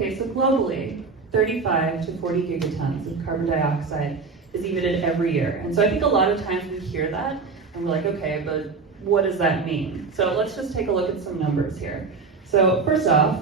Okay, so globally, 35 to 40 gigatons of carbon dioxide is emitted every year. And so I think a lot of times we hear that and we're like, okay, but what does that mean? So let's just take a look at some numbers here. So first off,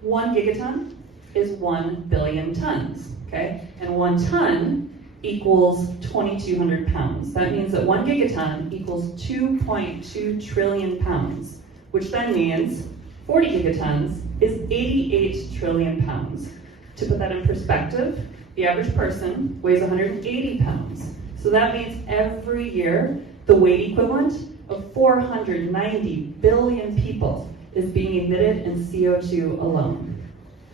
1 gigaton is 1 billion tons, okay? And 1 ton equals 2,200 pounds. That means that 1 gigaton equals 2.2 trillion pounds, which then means 40 gigatons is 88 trillion pounds. To put that in perspective, the average person weighs 180 pounds. So that means every year, the weight equivalent of 490 billion people is being emitted in CO2 alone.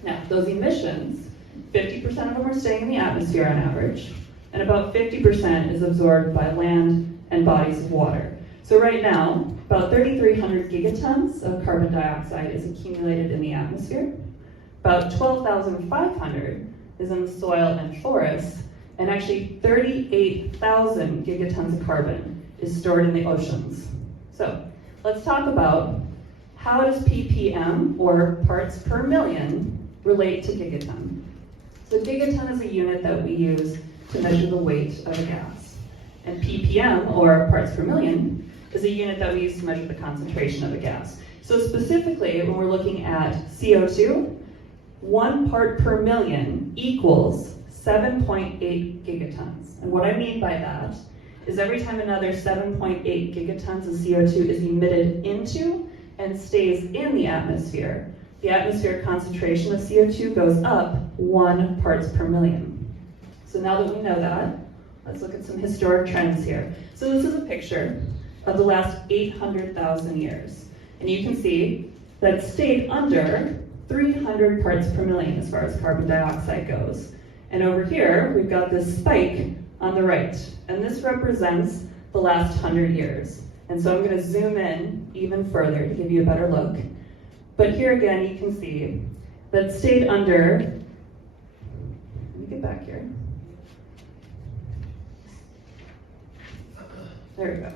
Now, those emissions, 50% of them are staying in the atmosphere on average, and about 50% is absorbed by land and bodies of water. So right now, about 3,300 gigatons of carbon dioxide is accumulated in the atmosphere. About 12,500 is in the soil and forests, and actually 38,000 gigatons of carbon is stored in the oceans. So let's talk about how does ppm, or parts per million, relate to gigaton. So gigaton is a unit that we use to measure the weight of a gas. And ppm, or parts per million, is a unit that we use to measure the concentration of a gas. So specifically, when we're looking at CO2, 1 part per million equals 7.8 gigatons. And what I mean by that is every time another 7.8 gigatons of CO2 is emitted into and stays in the atmospheric concentration of CO2 goes up 1 parts per million. So now that we know that, let's look at some historic trends here. So this is a picture of the last 800,000 years. And you can see that it stayed under 300 parts per million as far as carbon dioxide goes. And over here, we've got this spike on the right. And this represents the last 100 years. And so I'm going to zoom in even further to give you a better look. But here again, you can see that it stayed under, let me get back here. There we go.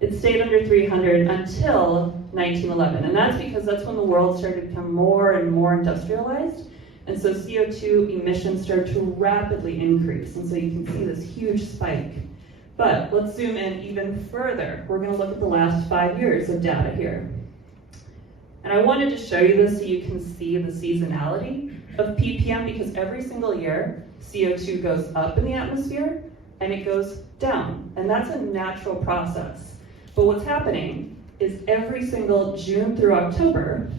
It stayed under 300 until 1911, and that's because that's when the world started to become more and more industrialized, and so CO2 emissions started to rapidly increase, and so you can see this huge spike. But let's zoom in even further. We're going to look at the last 5 years of data here. And I wanted to show you this so you can see the seasonality of ppm, because every single year, CO2 goes up in the atmosphere, and it goes down, and that's a natural process. But what's happening is every single June through October,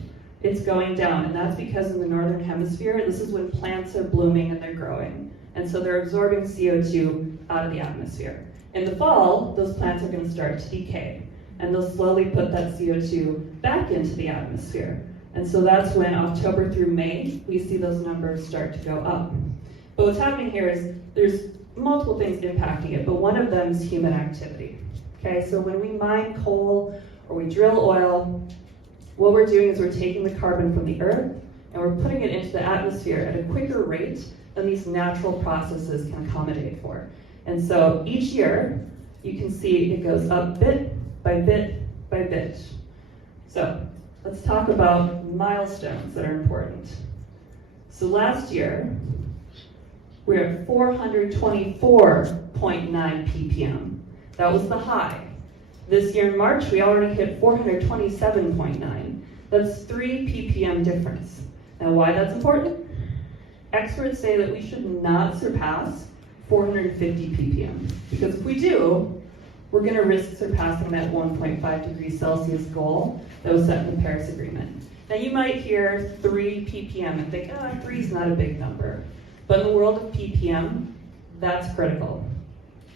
it's going down, and that's because in the northern hemisphere, this is when plants are blooming and they're growing, and so they're absorbing CO2 out of the atmosphere. In the fall, those plants are going to start to decay, and they'll slowly put that CO2 back into the atmosphere. And so that's when October through May, we see those numbers start to go up. But what's happening here is there's multiple things impacting it, but one of them is human activity. Okay, so when we mine coal or we drill oil, what we're doing is we're taking the carbon from the earth and we're putting it into the atmosphere at a quicker rate than these natural processes can accommodate for. And so each year, you can see it goes up bit by bit by bit. So let's talk about milestones that are important. So last year, we're at 424.9 ppm. That was the high. This year in March, we already hit 427.9. That's 3 ppm difference. Now why that's important? Experts say that we should not surpass 450 ppm, because if we do, we're going to risk surpassing that 1.5 degrees Celsius goal that was set in the Paris Agreement. Now you might hear 3 ppm and think, 3 is not a big number. But in the world of ppm, that's critical.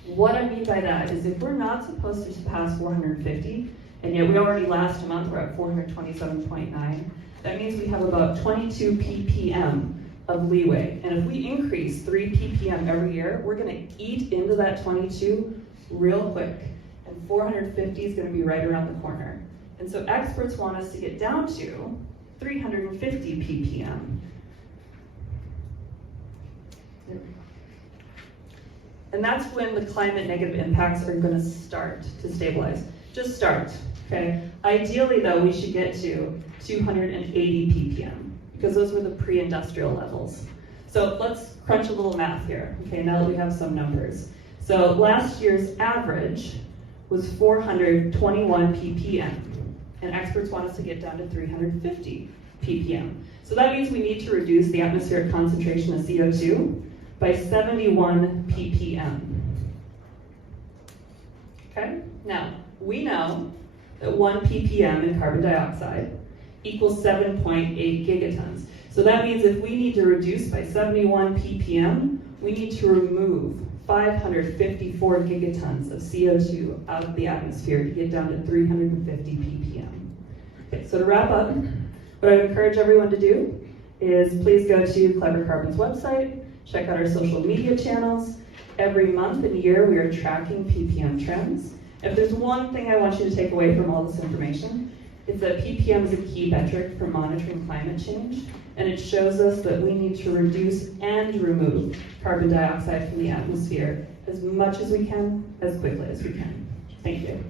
What I mean by that is if we're not supposed to surpass 450, and yet we already last month were at 427.9, that means we have about 22 ppm of leeway. And if we increase 3 ppm every year, we're going to eat into that 22 real quick. And 450 is going to be right around the corner. And so experts want us to get down to 350 ppm. And that's when the climate negative impacts are going to start to stabilize. Just start, okay? Ideally, though, we should get to 280 ppm, because those were the pre-industrial levels. So let's crunch a little math here, okay, now that we have some numbers. So last year's average was 421 ppm, and experts want us to get down to 350 ppm. So that means we need to reduce the atmospheric concentration of CO2 by 71 ppm. Okay, now we know that 1 ppm in carbon dioxide equals 7.8 gigatons. So that means if we need to reduce by 71 ppm, we need to remove 554 gigatons of CO2 out of the atmosphere to get down to 350 ppm. Okay, so to wrap up, what I would encourage everyone to do is please go to Clever Carbon's website, check out our social media channels. Every month and year we are tracking ppm trends. If there's one thing I want you to take away from all this information, it's that ppm is a key metric for monitoring climate change, and it shows us that we need to reduce and remove carbon dioxide from the atmosphere as much as we can, as quickly as we can. Thank you.